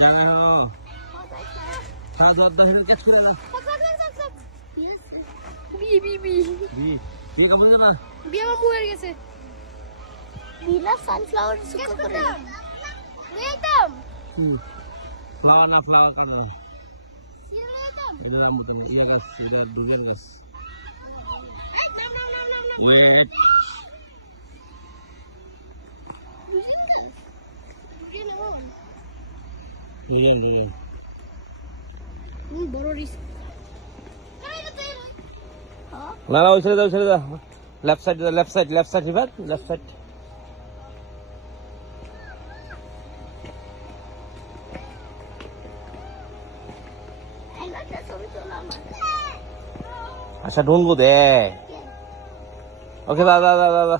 জায়গা হলো হ্যাঁ দর দর ক্যাচ করে দাও বি বি বি কি কাপড় যাবা বি আমার মুয়ে গেছে বিনা সানফ্লাওয়ার সুকো করে নিতাম ফ্লাওয়ার না ফ্লাওয়ার কাটলো এটা মতো ইয়ে গাছ এটা দুধের গাছ বড় রিস্ক না না ওই ছেড়ে দাও left side river left side আচ্ছা ঢুনবো দে ওকে দাদা